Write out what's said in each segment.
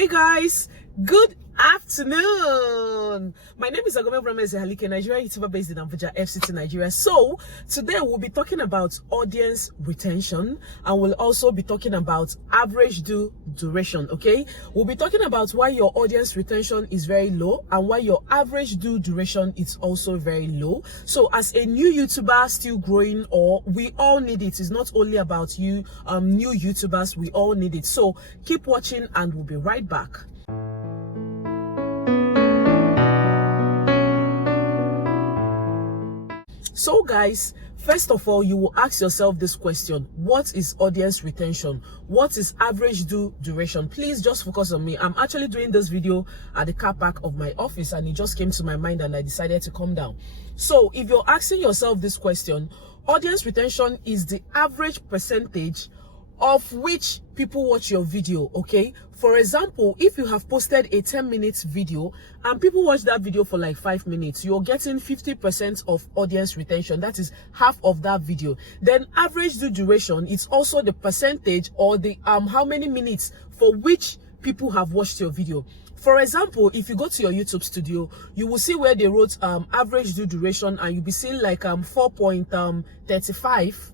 Hey guys, good afternoon. My name is OGOM'S, a Nigerian YouTuber based in Abuja, FCT, Nigeria. So today we'll be talking about audience retention, and we'll also be talking about average due duration. Okay, we'll be talking about why your audience retention is very low and why your average due duration is also very low. So as a new YouTuber still growing, or we all need it. It's not only about you, new YouTubers, we all need it. So keep watching and we'll be right back. So guys, first of all, you will ask yourself this question: what is audience retention? What is average due duration? Please just focus on me. I'm actually doing this video at the car park of my office, and it just came to my mind and I decided to come down. So if you're asking yourself this question, audience retention is the average percentage of which people watch your video. Okay, for example, if you have posted a 10-minute video and people watch that video for like 5 minutes, you're getting 50% of audience retention. That is half of that video. Then average due duration is also the percentage, or the how many minutes for which people have watched your video. For example, if you go to your YouTube studio, you will see where they wrote average due duration, and you'll be seeing like 4.35.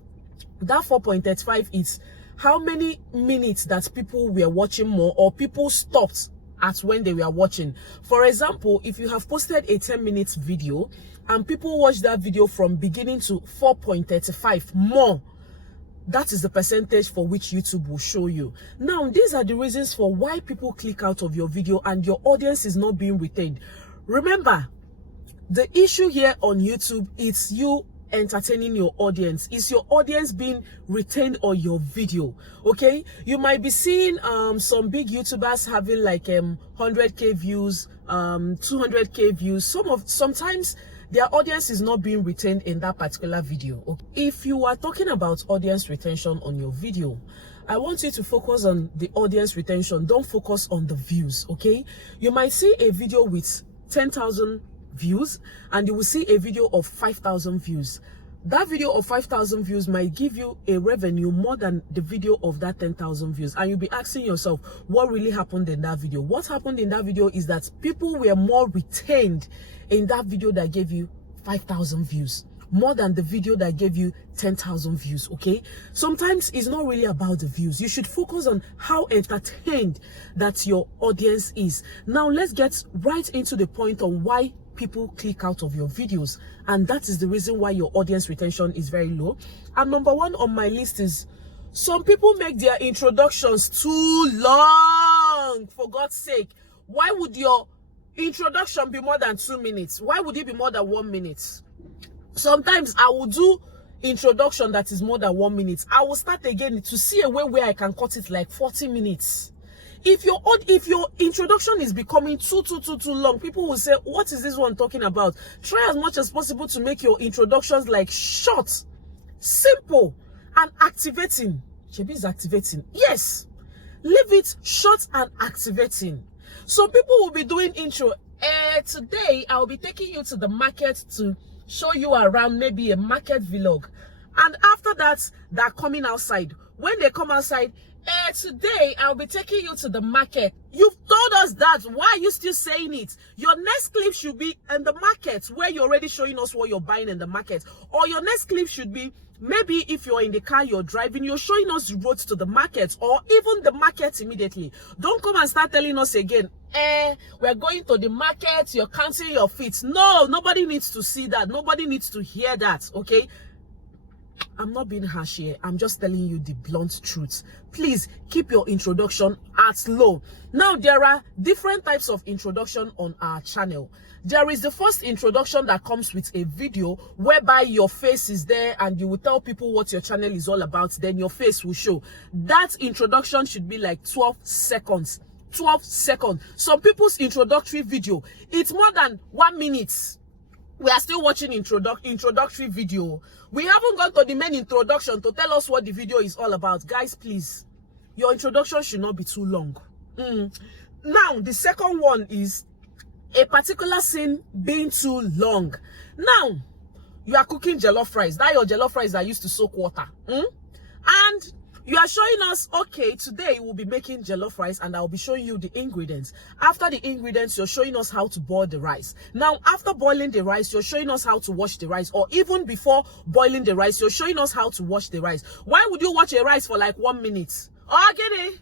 That 4.35 is how many minutes that people were watching more, or people stopped at when they were watching. For example, if you have posted a 10-minute video and people watch that video from beginning to 4.35 more, that is the percentage for which YouTube will show you. Now, these are the reasons for why people click out of your video and your audience is not being retained. Remember, the issue here on YouTube is you entertaining your audience. Is your audience being retained on your video? Okay, you might be seeing some big YouTubers having like 100k views, 200k views. Sometimes their audience is not being retained in that particular video. Okay? If you are talking about audience retention on your video, I want you to focus on the audience retention. Don't focus on the views. Okay, you might see a video with 10,000 views and you will see a video of 5,000 views. That video of 5,000 views might give you a revenue more than the video of that 10,000 views, and you'll be asking yourself, what really happened in that video? What happened in that video is that people were more retained in that video that gave you 5,000 views more than the video that gave you 10,000 views. Okay, sometimes it's not really about the views. You should focus on how entertained that your audience is. Now let's get right into the point on why people click out of your videos, and that is the reason why your audience retention is very low. And number one on my list is some people make their introductions too long. For God's sake, why would your introduction be more than 2 minutes? Why would it be more than 1 minute? Sometimes I will do introduction that is more than 1 minute. I will start again to see a way where I can cut it like 40 minutes. If your introduction is becoming too long, people will say, what is this one talking about? Try as much as possible to make your introductions like short, simple, and activating. Shebi is activating. Yes. Leave it short and activating. Some people will be doing intro. Today, I will be taking you to the market to show you around, maybe a market vlog. And after that, they're coming outside. When they come outside, today I'll be taking you to the market. You've told us that. Why are you still saying it? Your next clip should be in the market, where you're already showing us what you're buying in the market. Or your next clip should be, maybe if you're in the car, you're driving, you're showing us the roads to the market, or even the market immediately. Don't come and start telling us again, we're going to the market, you're counting your feet. No, nobody needs to see that. Nobody needs to hear that. Okay, I'm not being harsh here. I'm just telling you the blunt truth. Please keep your introduction at low. Now, there are different types of introduction on our channel. There is the first introduction that comes with a video, whereby your face is there and you will tell people what your channel is all about. Then your face will show. That introduction should be like 12 seconds. 12 seconds. Some people's introductory video, it's more than 1 minute. We are still watching introductory video. We haven't gone to the main introduction to tell us what the video is all about. Guys, please, your introduction should not be too long. Now, the second one is a particular scene being too long. Now, you are cooking jollof rice. That your jollof rice that used to soak water. And You are showing us, okay, today we'll be making jollof rice and I'll be showing you the ingredients. After the ingredients, you're showing us how to boil the rice. Now, after boiling the rice, you're showing us how to wash the rice. Or even before boiling the rice, you're showing us how to wash the rice. Why would you watch a rice for like 1 minute? Oh, get it?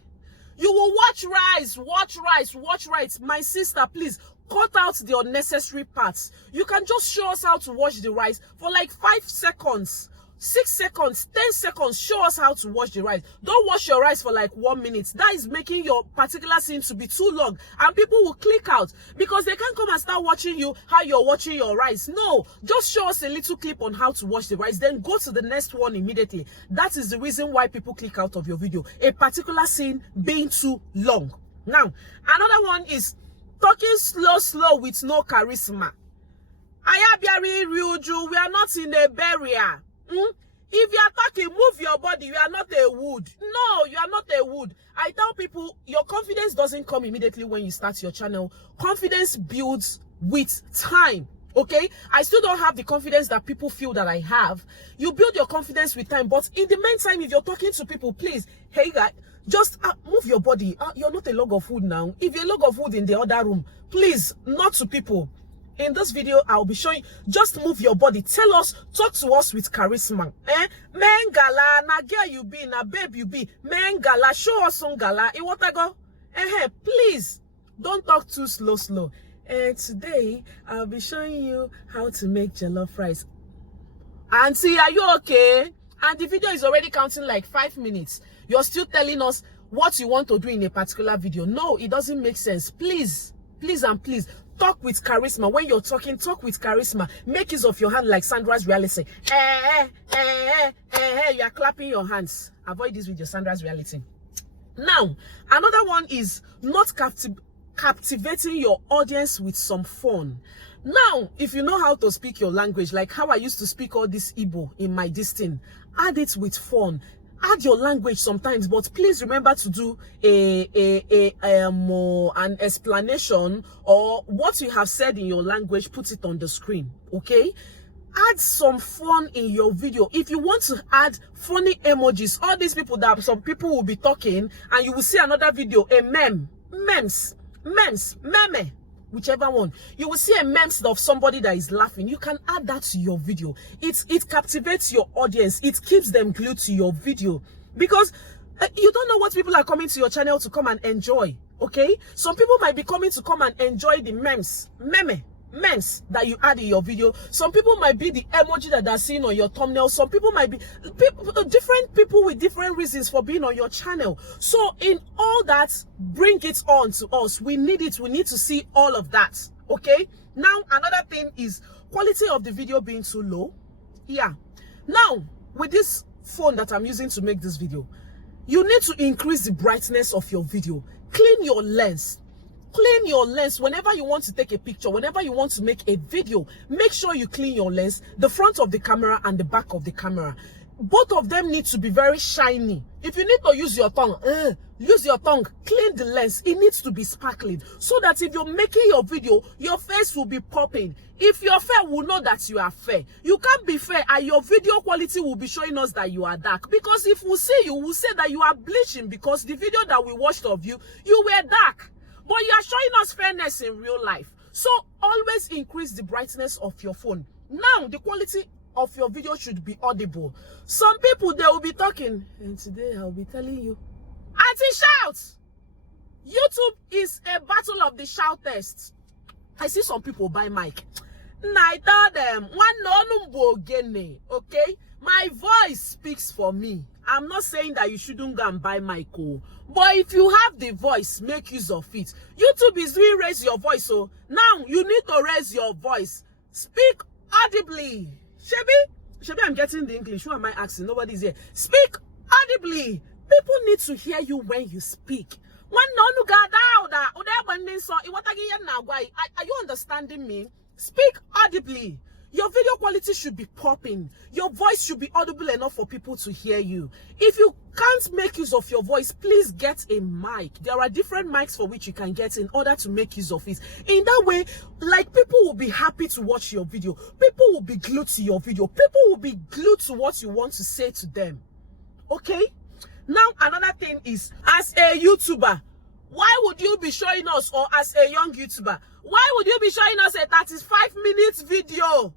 You will watch rice, watch rice, watch rice. My sister, please, cut out the unnecessary parts. You can just show us how to wash the rice for like 5 seconds. 6 seconds, 10 seconds, show us how to wash the rice. Don't wash your rice for like 1 minute. That is making your particular scene to be too long. And people will click out because they can't come and start watching you how you're watching your rice. No, just show us a little clip on how to wash the rice. Then go to the next one immediately. That is the reason why people click out of your video. A particular scene being too long. Now, another one is talking slow with no charisma. We are not in a barrier. If you are talking, move your body. You are not a wood. No, you are not a wood. I tell people, your confidence doesn't come immediately when you start your channel. Confidence builds with time. Okay? I still don't have the confidence that people feel that I have. You build your confidence with time. But in the meantime, if you're talking to people, please, hey guys, just move your body. You're not a log of wood now. If you're a log of wood in the other room, please, not to people. In this video, I'll be showing, just move your body. Tell us, talk to us with charisma. Mengala, na girl you be, na babe you be. Mengala, show us some gala. What I go? Please, don't talk too slow. Today, I'll be showing you how to make jollof rice. Auntie, are you okay? And the video is already counting like 5 minutes. You're still telling us what you want to do in a particular video. No, it doesn't make sense. Please, please and please. Talk with charisma. When you're talking, talk with charisma. Make use of your hand like Sandra's reality. You are clapping your hands. Avoid this with your Sandra's reality. Now, another one is not captivating your audience with some fun. Now, if you know how to speak your language, like how I used to speak all this Igbo in my distinct, add it with fun. Add your language sometimes, but please remember to do an explanation or what you have said in your language, put it on the screen, okay? Add some fun in your video. If you want to add funny emojis, all these people that some people will be talking and you will see another video, a meme, whichever one, you will see a meme of somebody that is laughing. You can add that to your video. It captivates your audience. It keeps them glued to your video because you don't know what people are coming to your channel to come and enjoy. Okay, some people might be coming to come and enjoy the memes that you add in your video. Some people might be the emoji that they're seeing on your thumbnail. Some people might be different people with different reasons for being on your channel. So in all that, bring it on to us. We need it. We need to see all of that. Okay. Now, another thing is quality of the video being too low. Yeah. Now, with this phone that I'm using to make this video, you need to increase the brightness of your video. Clean your lens. Clean your lens whenever you want to take a picture, whenever you want to make a video. Make sure you clean your lens, the front of the camera and the back of the camera. Both of them need to be very shiny. If you need to use your tongue, clean the lens. It needs to be sparkling so that if you're making your video, your face will be popping. If you're fair, we'll know that you are fair. You can't be fair and your video quality will be showing us that you are dark. Because if we see you, we'll say that you are bleaching because the video that we watched of you, you were dark. But you are showing us fairness in real life. So always increase the brightness of your phone. Now, the quality of your video should be audible. Some people, they will be talking. And today, I'll be telling you. Auntie, shout! YouTube is a battle of the shouters. I see some people buy mic. I tell them, okay? My voice speaks for me. I'm not saying that you shouldn't go and buy mic, but if you have the voice, make use of it. YouTube is doing raise your voice, so now you need to raise your voice. Speak audibly. Shebi, I'm getting the English. Who am I asking? Nobody's here. Speak audibly. People need to hear you when you speak. Are you understanding me? Speak audibly. Your video quality should be popping. Your voice should be audible enough for people to hear you. If you can't make use of your voice, please get a mic. There are different mics for which you can get in order to make use of it. In that way, like, people will be happy to watch your video. People will be glued to your video. People will be glued to what you want to say to them. Okay? Now, another thing is, as a YouTuber, why would you be showing us, or as a young YouTuber, why would you be showing us a 35-minute video?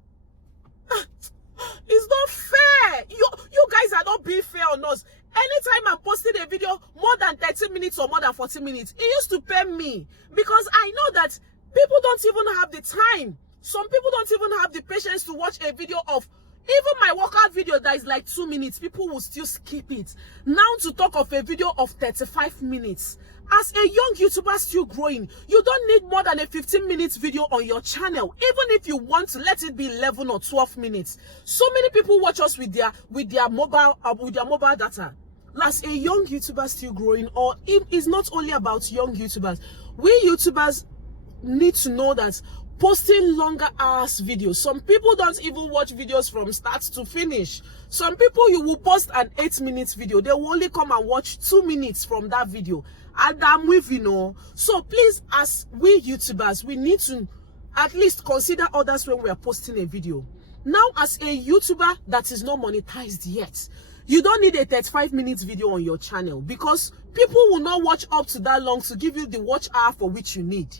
It's not fair. You guys are not being fair on us. Anytime I'm posting a video more than 30 minutes or more than 40 minutes, it used to pay me, because I know that people don't even have the time. Some people don't even have the patience to watch a video of, even my workout video that is like 2 minutes, people will still skip it. Now to talk of a video of 35 minutes. As a young YouTuber still growing, you don't need more than a 15-minute video on your channel. Even if you want to let it be 11 or 12 minutes. So many people watch us with their mobile data. As a young YouTuber still growing, or it's not only about young YouTubers. We YouTubers need to know that posting longer hours videos. Some people don't even watch videos from start to finish. Some people, you will post an 8-minute video. They will only come and watch 2 minutes from that video. And I'm with, you know. So please, as we YouTubers, we need to at least consider others when we are posting a video. Now, as a YouTuber that is not monetized yet, you don't need a 35-minute video on your channel, because people will not watch up to that long to give you the watch hour for which you need.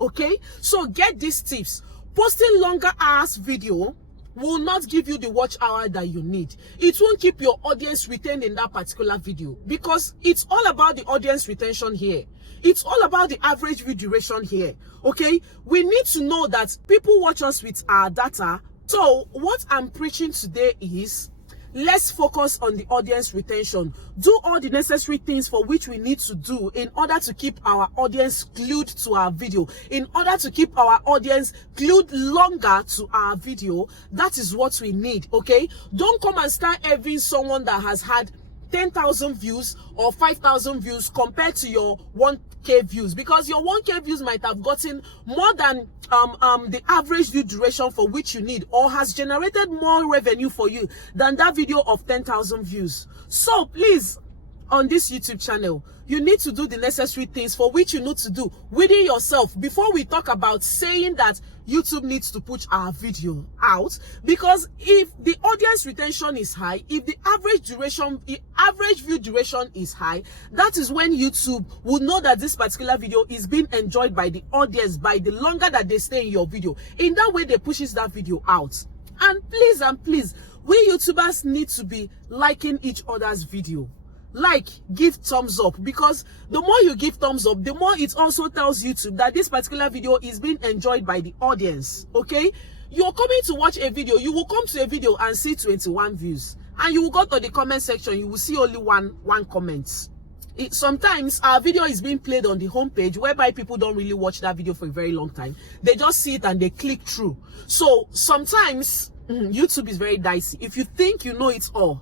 Okay, so get these tips. Posting longer hours video will not give you the watch hour that you need. It won't keep your audience retained in that particular video, because it's all about the audience retention here. It's all about the average view duration here. Okay, we need to know that people watch us with our data. So what I'm preaching today is, let's focus on the audience retention. Do all the necessary things for which we need to do in order to keep our audience glued to our video, in order to keep our audience glued longer to our video. That is what we need, okay? Don't come and start having someone that has had 10,000 views or 5,000 views compared to your 1K views, because your 1K views might have gotten more than the average view duration for which you need, or has generated more revenue for you than that video of 10,000 views. So please, on this YouTube channel, you need to do the necessary things for which you need to do within yourself before we talk about saying that YouTube needs to push our video out. Because if the audience retention is high, if the average view duration is high, that is when YouTube will know that this particular video is being enjoyed by the audience by the longer that they stay in your video. In that way, they pushes that video out. And please, we YouTubers need to be liking each other's video. Like, give thumbs up, because the more you give thumbs up, the more it also tells YouTube that this particular video is being enjoyed by the audience. Okay, you're coming to watch a video, you will come to a video and see 21 views, and you will go to the comment section, you will see only one comment. Sometimes our video is being played on the homepage, whereby people don't really watch that video for a very long time. They just see it and they click through. So sometimes YouTube is very dicey. If you think you know it all,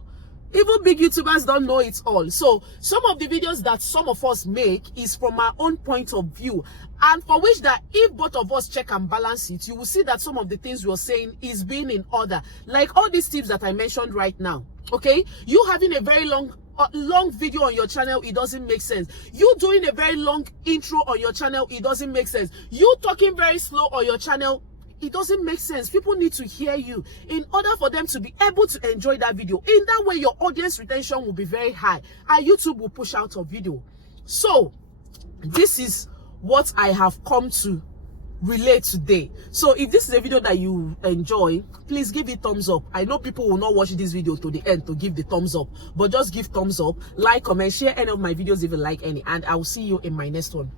even big YouTubers don't know it all. So some of the videos that some of us make is from our own point of view, and for which that if both of us check and balance it, you will see that some of the things we're saying is being in order. Like all these tips that I mentioned right now. Okay, you having a very long video on your channel, it doesn't make sense. You doing a very long intro on your channel, it doesn't make sense. You talking very slow on your channel, it doesn't make sense. People need to hear you in order for them to be able to enjoy that video. In that way, your audience retention will be very high and YouTube will push out a video. So this is what I have come to relate today. So if this is a video that you enjoy, please give it thumbs up. I know people will not watch this video to the end to give the thumbs up, but just give thumbs up, like, comment, share any of my videos if you like any, and I will see you in my next one.